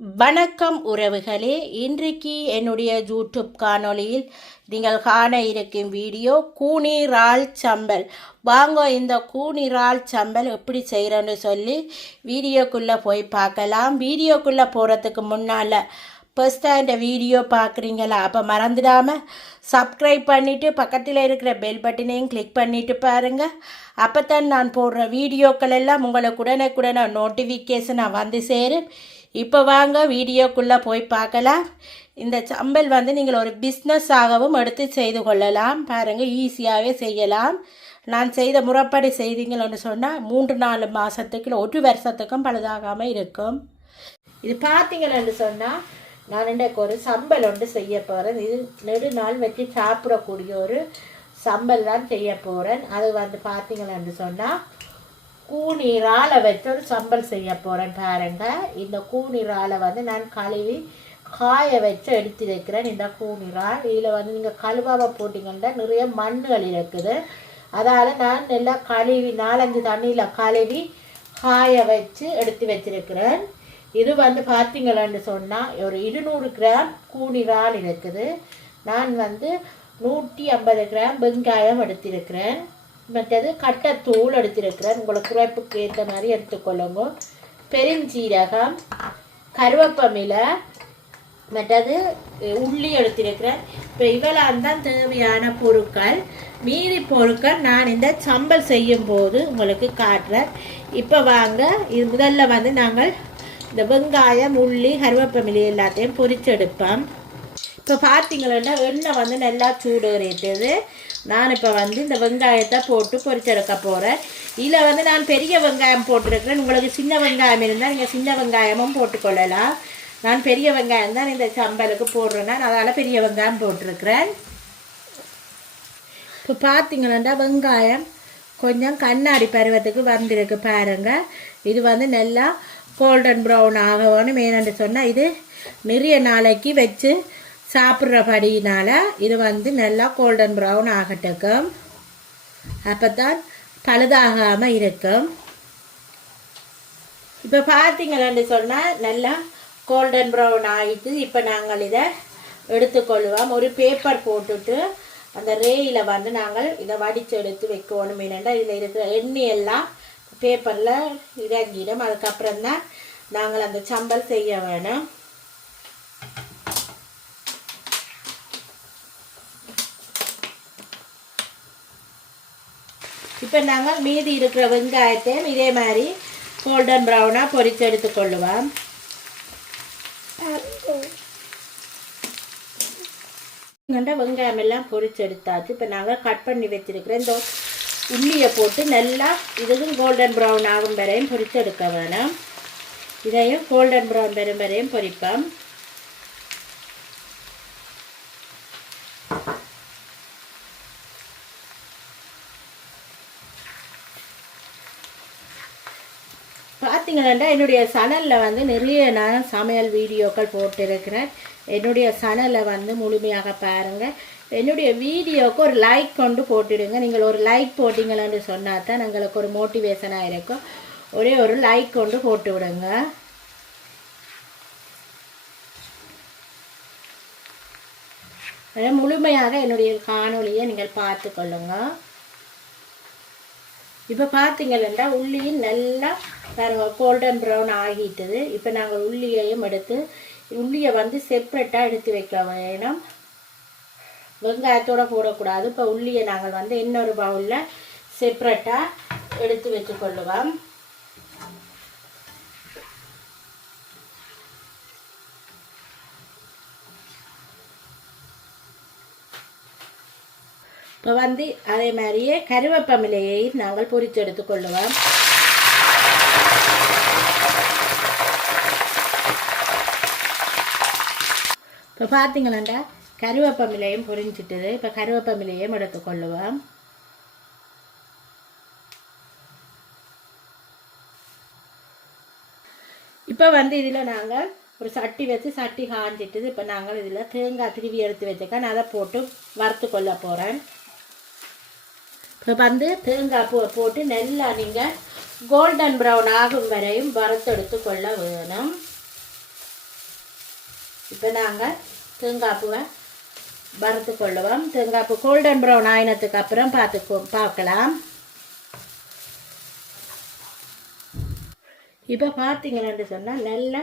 வணக்கம் உறவுகளே இன்றைக்கு என்னுடைய யூடியூப் காணொளியில் நீங்கள் காண இருக்கும் வீடியோ கூனிரால் சம்பல். வாங்க இந்த கூனிரால் சம்பல் எப்படி செய்கிறோன்னு சொல்லி வீடியோக்குள்ளே போய் பார்க்கலாம். வீடியோக்குள்ளே போகிறதுக்கு முன்னால் ஃபஸ்ட்டாக இந்த வீடியோ பார்க்குறீங்களா? அப்போ மறந்துடாமல் சப்ஸ்கிரைப் பண்ணிவிட்டு பக்கத்தில் இருக்கிற பெல் பட்டனையும் கிளிக் பண்ணிவிட்டு பாருங்கள் அப்போ தான் நான் போடுற வீடியோக்கள் எல்லாம் உங்களுக்கு உடனுக்குடனே நோட்டிஃபிகேஷனாக வந்து சேரும். இப்போ வாங்க வீடியோக்குள்ளே போய் பார்க்கலாம். இந்த சம்பல் வந்து நீங்கள் ஒரு பிஸ்னஸாகவும் எடுத்து செய்து கொள்ளலாம். பாருங்கள் ஈஸியாகவே செய்யலாம். நான் செய்த முறைப்படி செய்தீங்கன்னு சொன்னால் மூன்று நாலு மாதத்துக்கு ஒரு வருஷத்துக்கும் பழுதாகாமல் இருக்கும். இது பார்த்தீங்கன்னு சொன்னால் நான் இன்றைக்கு ஒரு சம்பல் ஒன்று செய்ய போகிறேன் இது நெடுநாள் வச்சு சாப்பிடக்கூடிய ஒரு சம்பல் தான் செய்ய போகிறேன் அது வந்து பார்த்தீங்கன்னு சொன்னால் கூநீரால் வச்சு ஒரு சம்பல் செய்ய போகிறேன் பாருங்க. இந்த கூநீரால் வந்து நான் கழுவி காய வச்சு எடுத்து வைக்கிறேன். இந்த கூநீரால் இதில் வந்து நீங்கள் கழுவாவை போட்டிங்கன்னா நிறைய மண்ணுகள் இருக்குது. அதால் நான் நல்லா கழுவி நாலஞ்சு தண்ணியில் கழுவி காய வச்சு எடுத்து வச்சிருக்கிறேன். இது வந்து பார்த்தீங்களான்னு சொன்னால் ஒரு இருநூறு கிராம் கூனிரால் இருக்குது. நான் வந்து நூற்றி ஐம்பது கிராம் வெங்காயம் எடுத்திருக்கிறேன். மற்றது கட்டத்தூள் எடுத்திருக்கிறேன். உங்களுக்கு குறைப்புக்கு ஏற்ற மாதிரி எடுத்துக்கொள்ளுங்க. பெருஞ்சீரகம் கருவேப்பமிலை மற்றது உள்ளி எடுத்திருக்கிறேன். இப்போ இவெல்லாம் தான் தேவையான பொருட்கள். மீதி பொருட்கள் நான் இந்த சம்பல் செய்யும் போது உங்களுக்கு காட்டுறேன். இப்போ வாங்க இது முதல்ல வந்து நாங்கள் இந்த வெங்காயம் உள்ளி கருவேப்பமிலி எல்லாத்தையும் பொரிச்செடுப்போம் இப்போ பார்த்தீங்கன்னா எண்ணெய் வந்து நல்லா சூடேறிட்டது. நான் இப்போ வந்து இந்த வெங்காயத்தை போட்டு பொரிச்செடுக்க போகிறேன் இதில் வந்து நான் பெரிய வெங்காயம் போட்டிருக்கிறேன். உங்களுக்கு சின்ன வெங்காயம் இருந்தால் நீங்கள் சின்ன வெங்காயமும் போட்டுக்கொள்ளலாம். நான் பெரிய வெங்காயம் தான் இந்த சம்பலுக்கு போடுறேன்னா அதனால் பெரிய வெங்காயம் போட்டிருக்கிறேன். இப்போ பார்த்தீங்கன்னா வெங்காயம் கொஞ்சம் கண்ணாடி பருவத்துக்கு வந்திருக்கு பாருங்கள் இது வந்து நல்லா கோல்டன் ப்ரௌன் ஆகணும்னு மேனு சொன்னால் இது நிறைய நாளைக்கு வச்சு சாப்பிட்றபடினால இது வந்து நல்லா கோல்டன் ப்ரௌன் ஆகட்டுக்கும் அப்போ தான் பழுதாகாமல் இருக்கும். இப்போ பார்த்தீங்களான்னு சொன்னால் நல்லா கோல்டன் ப்ரௌன் ஆகிட்டு இப்போ நாங்கள் இதை எடுத்துக்கொள்வோம். ஒரு பேப்பர் போட்டுட்டு அந்த ரேயில் வந்து நாங்கள் இதை வடித்து எடுத்து வைக்கணும். என்னென்னா இதில் இருக்கிற எண்ணெயெல்லாம் பேப்பரில் இறங்கிடும். அதுக்கப்புறம் தான் நாங்கள் அந்த சம்பல் செய்ய வேணும். இப்போ நாங்கள் மீதி இருக்கிற வெங்காயத்தையும் இதே மாதிரி கோல்டன் ப்ரௌனாக பொறித்து எடுத்துக்கொள்ளுவோம். இங்கண்ட வெங்காயம் எல்லாம் பொரிச்சு எடுத்தாச்சு. இப்போ நாங்கள் கட் பண்ணி வச்சிருக்கிறோம் இந்த உள்ளியை போட்டு நல்லா இதுவும் கோல்டன் ப்ரௌன் ஆகும் வரையும் பொரித்து எடுக்க வேணும். இதையும் கோல்டன் ப்ரௌன் வரும் வரையும் பொரிப்போம் பார்த்தீங்கன்னா என்னுடைய சனலில் வந்து நிறைய நான் சமையல் வீடியோக்கள் போட்டிருக்கிறேன். என்னுடைய சனலை வந்து முழுமையாக பாருங்கள் என்னுடைய வீடியோவுக்கு ஒரு லைக் கொண்டு போட்டுடுங்க. நீங்கள் ஒரு லைக் போட்டிங்களேன்னு சொன்னால் தான் எங்களுக்கு ஒரு மோட்டிவேஷனாக இருக்கும். ஒரே ஒரு லைக் கொண்டு போட்டு விடுங்க முழுமையாக என்னுடைய காணொலியை நீங்கள் பார்த்து கொள்ளுங்கள் இப்போ பார்த்தீங்கன்னா உள்ளியும் நல்லா பாருங்கள் கோல்டன் ப்ரௌன் ஆகிட்டது. இப்போ நாங்கள் உள்ளியையும் எடுத்து உள்ளியை வந்து செப்ரேட்டாக எடுத்து வைக்கலாம் ஏன்னா வெங்காயத்தோடு போடக்கூடாது. இப்போ உள்ளியை நாங்கள் வந்து இன்னொரு பவுலில் செப்ரேட்டாக எடுத்து வச்சுக்கொள்ளுவோம். இப்போ வந்து அதே மாதிரியே கருவேப்பமிலையை நாங்கள் பொரித்து எடுத்துக்கொள்ளுவோம் இப்போ பார்த்தீங்களாண்டா கருவேப்பமிலையும் பொறிஞ்சிட்டது இப்போ கருவேப்பமிலையும் எடுத்துக்கொள்ளுவோம் இப்போ வந்து இதில் நாங்கள் ஒரு சட்டி வச்சு சட்டி காஞ்சிட்டுது. இப்போ நாங்கள் இதில் தேங்காய் திருவி எடுத்து வச்சுக்கா நான் அதை போட்டு வறுத்து கொள்ள போகிறேன் இப்போ வந்து தேங்காய் பூ போட்டு நல்லா நீங்கள் கோல்டன் ப்ரௌன் ஆகும் வரையும் வறுத்தெடுத்து கொள்ள வேணும். இப்போ நாங்கள் தேங்காய் பூவை வறுத்து கொள்ளுவோம். தேங்காய்ப்பூ கோல்டன் ப்ரௌன் ஆயினத்துக்கு அப்புறம் பார்த்து பார்க்கலாம். இப்போ பார்த்தீங்கன்னு சொன்னால் நல்லா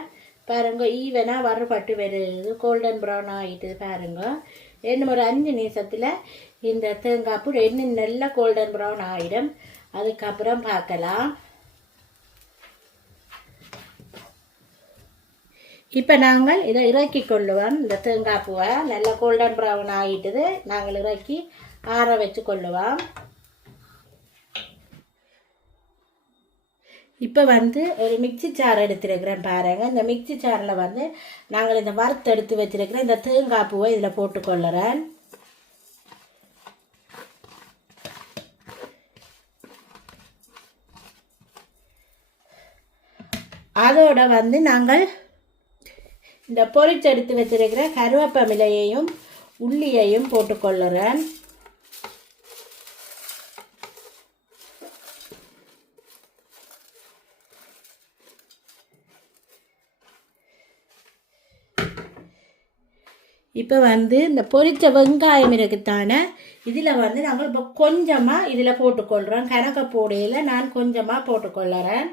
பாருங்க ஈவனாக வறுபட்டு வருது. கோல்டன் ப்ரௌன் ஆகிட்டு பாருங்க. இன்னும் ஒரு அஞ்சு நிமிஷத்தில் இந்த தேங்காய்ப்பு இன்னும் நல்ல கோல்டன் ப்ரௌன் ஆகிடும் அதுக்கப்புறம் பார்க்கலாம். இப்போ நாங்கள் இதை இறக்கி கொள்ளுவோம் இந்த தேங்காய் பூவை. நல்ல கோல்டன் ப்ரௌன் ஆகிட்டுது நாங்கள் இறக்கி ஆற வச்சு கொள்ளுவோம். இப்போ வந்து ஒரு மிக்ஸி சார் எடுத்துருக்கிறேன் பாருங்கள் இந்த மிக்ஸி சாரில் வந்து நாங்கள் இந்த வறுத்து எடுத்து வச்சுருக்கிறேன் இந்த தேங்காய் பூவை இதில் போட்டுக்கொள்ளுறேன் அதோடு வந்து நாங்கள் இந்த பொறிச்செடுத்து வச்சிருக்கிற கருவேப்பமிலையையும் உள்ளியையும் போட்டுக்கொள்ளுறேன் இப்போ வந்து இந்த பொரித்த வெங்காயம் இருக்குத்தானே இதில் வந்து நாங்கள் இப்போ கொஞ்சமாக இதில் போட்டுக்கொள்கிறோம் கணக்க போடையில் நான் கொஞ்சமாக போட்டுக்கொள்ளுறேன்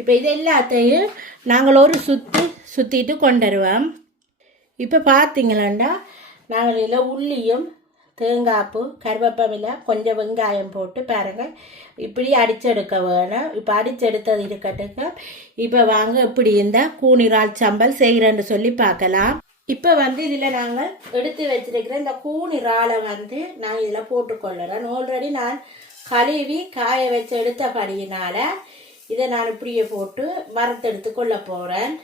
இப்போ இது எல்லாத்தையும் நாங்கள் ஒரு சுற்றி சுற்றிட்டு கொண்டு வருவோம் இப்போ பார்த்தீங்களா நாங்கள் இதில் உள்ளியும் தேங்காய்ப்பு கருவேப்பமில்லை கொஞ்சம் வெங்காயம் போட்டு பாருங்க. இப்படி அடிச்செடுக்க வேணும். இப்போ அடிச்செடுத்தது இருக்கட்டுக்கு இப்போ வாங்க இப்படி இருந்தால் கூனிரால் சம்பல் செய்கிறேன்னு சொல்லி பார்க்கலாம் இப்போ வந்து இதில் நாங்கள் எடுத்து வச்சிருக்கிற இந்த கூனிராலை வந்து நான் இதில் போட்டுக்கொள்ளுறேன். ஆல்ரெடி நான் கழுவி காய வச்சு எடுத்தபடியினால் இதை நான் இப்படியே போட்டு வறுத்தெடுத்து கொள்ள போகிறேன்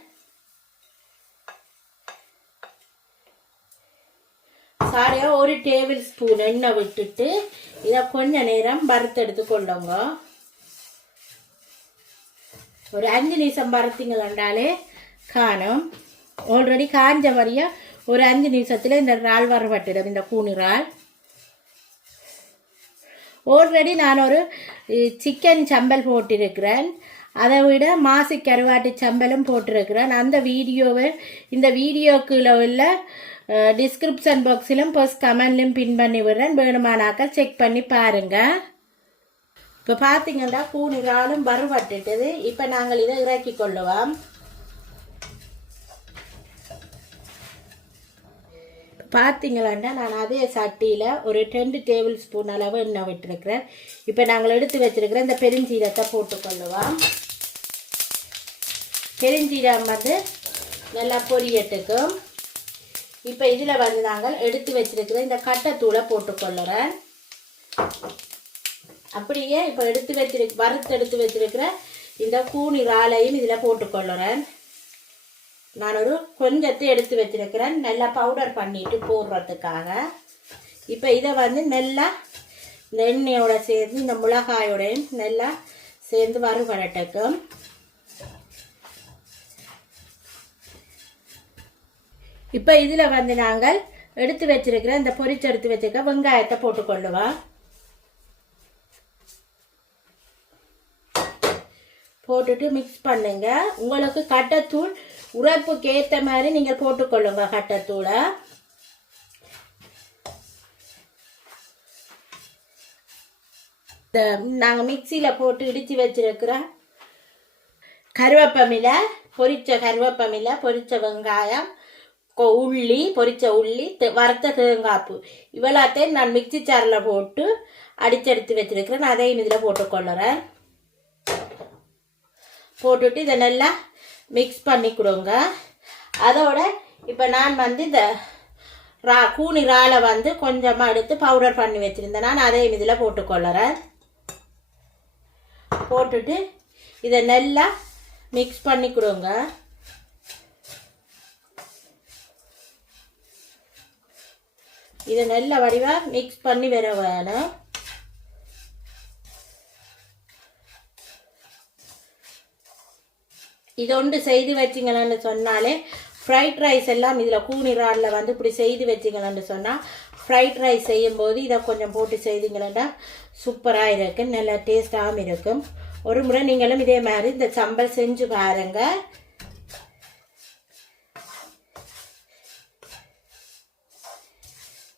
சாரியாக ஒரு டேபிள் ஸ்பூன் எண்ணெய் விட்டுட்டு இதை கொஞ்ச நேரம் வறுத்தெடுத்து கொள்ளுங்க. ஒரு அஞ்சு நிமிஷம் வறுத்தீங்களாண்டாலே காணும். ஆல்ரெடி காஞ்ச வரையா ஒரு அஞ்சு நிமிஷத்தில் இந்த இறால் வரப்பட்டுடும் இந்த கூனி இறால். ஆல்ரெடி நான் ஒரு சிக்கன் சம்பல் போட்டிருக்கிறேன். அதை விட மாசி கருவாட்டு சம்பலும் போட்டிருக்கிறேன். அந்த வீடியோவை இந்த வீடியோக்குள்ள உள்ள டிஸ்கிரிப்ஷன் பாக்ஸிலும் போஸ்ட் கமெண்ட்லையும் பின் பண்ணி விடுறேன். வேணுமானாக்கா செக் பண்ணி பாருங்கள் இப்போ பார்த்தீங்கன்னா கூணிகாலும் வறுபட்டுட்டுது. இப்போ நாங்கள் இதை இறக்கி கொள்ளுவோம். பார்த்தீங்களாண்டா நான் அதே சட்டியில் ஒரு ரெண்டு டேபிள் ஸ்பூன் அளவு எண்ணெய் விட்டுருக்கிறேன். இப்போ நாங்கள் எடுத்து வச்சிருக்கிற இந்த பெருஞ்சீரத்தை போட்டுக்கொள்ளுவோம் பெருஞ்சீரம் வந்து நல்லா பொரியட்டுக்கும். இப்போ இதில் வந்து நாங்கள் எடுத்து வச்சுருக்கிற இந்த கட்டைத்தூளை போட்டுக்கொள்ளுறேன். அப்படியே இப்போ எடுத்து வச்சிரு வறுத்து எடுத்து வச்சிருக்கிற இந்த கூனி ராலையும் இதில் போட்டுக்கொள்ளுறேன். நான் ஒரு கொஞ்சத்தை எடுத்து வச்சிருக்கிறேன். நல்லா பவுடர் பண்ணிட்டு போடுறதுக்காக. இப்போ இதை வந்து நல்லா இந்த எண்ணெயோட சேர்ந்து இந்த மிளகாயோடையும் நல்லா சேர்ந்து வறுவரட்டுக்கும் இப்போ இதில் வந்து நாங்கள் எடுத்து வச்சிருக்கிற இந்த பொரிச்சு எடுத்து வச்சிருக்க வெங்காயத்தை போட்டுக்கொள்ளுவோம் போட்டுட்டு மிக்ஸ் பண்ணுங்க. உங்களுக்கு கட்டத்தூள் உறப்புக்கு ஏற்ற மாதிரி நீங்கள் போட்டுக்கொள்ளுங்க கட்டத்தூளை. நாங்கள் மிக்சியில் போட்டு இடித்து வச்சிருக்கிறோம் கருவேப்பமில பொரிச்ச கருவேப்பமில பொரிச்ச வெங்காயம் கொ- உள்ளி பொரிச்ச உள்ளி வறுத்த தேங்காய்ப்பு. இவ்வளோத்தையும் நான் மிக்ஸி சாரில் போட்டு அடிச்செடுத்து வச்சிருக்கிறேன். அதையும் இதில் போட்டுக்கொள்ளுறேன். போட்டுட்டு இதை நல்லா மிக்ஸ் பண்ணி கொடுங்க அதோட இப்போ நான் வந்து இந்த ரா கூனி இறாலை வந்து கொஞ்சமாக எடுத்து பவுடர் பண்ணி வச்சுருந்தேன். நான் அதையும் இதில் போட்டுக்கொள்ளுறேன் போட்டுட்டு இதை நல்லா மிக்ஸ் பண்ணி கொடுங்க இதை நல்ல வடிவாக மிக்ஸ் பண்ணி வர வேணும். இதொண்டு செய்து வச்சிங்கன்னு சொன்னாலே ஃப்ரைட் ரைஸ் எல்லாம் இதில் கூனிராடில் வந்து இப்படி செய்து வச்சிங்கன்னு சொன்னால் ஃப்ரைட் ரைஸ் செய்யும்போது இதை கொஞ்சம் போட்டு செய்திங்கன்னா சூப்பராக இருக்கும் நல்லா டேஸ்ட்டாகவும் இருக்கும். ஒரு முறை நீங்களும் இதே மாதிரி இந்த சம்பல் செஞ்சு பாருங்கள்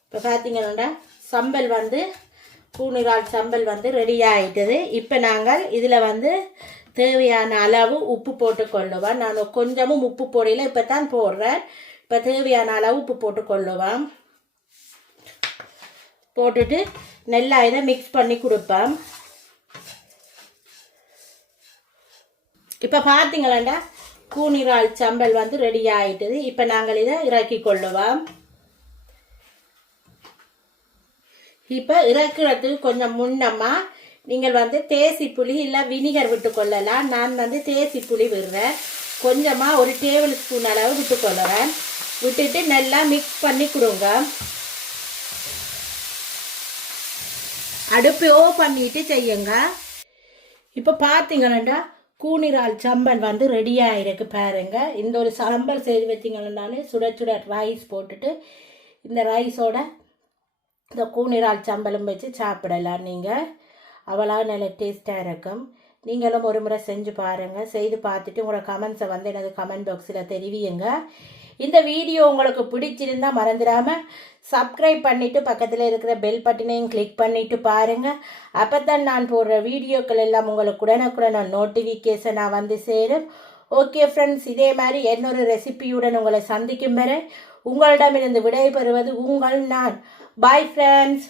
இப்போ பார்த்தீங்கன்னா சம்பல் வந்து கூனிரால் சம்பல் வந்து ரெடி ஆகிட்டது இப்போ நாங்கள் இதில் வந்து தேவையான அளவு உப்பு போட்டு கொள்ளுவேன் நான் கொஞ்சமும் உப்பு போடையில் இப்போ தான் போடுறேன். இப்போ தேவையான அளவு உப்பு போட்டு கொள்ளுவேன் போட்டுட்டு நல்லா இதை மிக்ஸ் பண்ணி கொடுப்பேன் இப்போ பார்த்தீங்களாண்டா கூனிரால் சம்பல் வந்து ரெடி ஆகிட்டது இப்போ நாங்கள் இதை இறக்கி கொள்ளுவோம் இப்போ இறக்குறதுக்கு கொஞ்சம் முன்னமாக நீங்கள் வந்து தேசி புளி இல்லை வினிகர் விட்டு கொள்ளலாம் நான் வந்து தேசி புளி விடுறேன். கொஞ்சமாக ஒரு டேபிள் ஸ்பூன் அளவு விட்டுக்கொள்ளுறேன் விட்டுட்டு நல்லா மிக்ஸ் பண்ணி கொடுங்க. அடுப்பு ஓ பண்ணிட்டு செய்யுங்க. இப்போ பார்த்தீங்கன்னா கூனிரால் சம்பல் வந்து ரெடியாக இருக்கு பாருங்க. இந்த ஒரு சம்பல் செய்து வச்சிங்கன்னாலே சுட சுட ரைஸ் போட்டுட்டு இந்த ரைஸோட இந்த கூனிரால் சம்பலும் வச்சு சாப்பிடலாம் நீங்கள் அவ்வளோ நல்ல டேஸ்ட்டாக இருக்கும். நீங்களும் ஒரு முறை செஞ்சு பாருங்கள் செய்து பார்த்துட்டு உங்களோட கமெண்ட்ஸை வந்து எனது கமெண்ட் பாக்ஸில் தெரிவியுங்க. இந்த வீடியோ உங்களுக்கு பிடிச்சிருந்தா மறந்துடாமல் சப்ஸ்கிரைப் பண்ணிவிட்டு பக்கத்தில் இருக்கிற பெல் பட்டனையும் கிளிக் பண்ணிவிட்டு பாருங்கள் அப்போ தான் நான் போடுற வீடியோக்கள் எல்லாம் உங்களுக்கு உடனுக்குடன் நோட்டிஃபிகேஷனாக வந்து சேரும். ஓகே ஃப்ரெண்ட்ஸ் இதே மாதிரி இன்னொரு ரெசிபியுடன் உங்களை சந்திக்கும் வரை உங்களிடமிருந்து விடைபெறுவது உங்கள் நான். Bye friends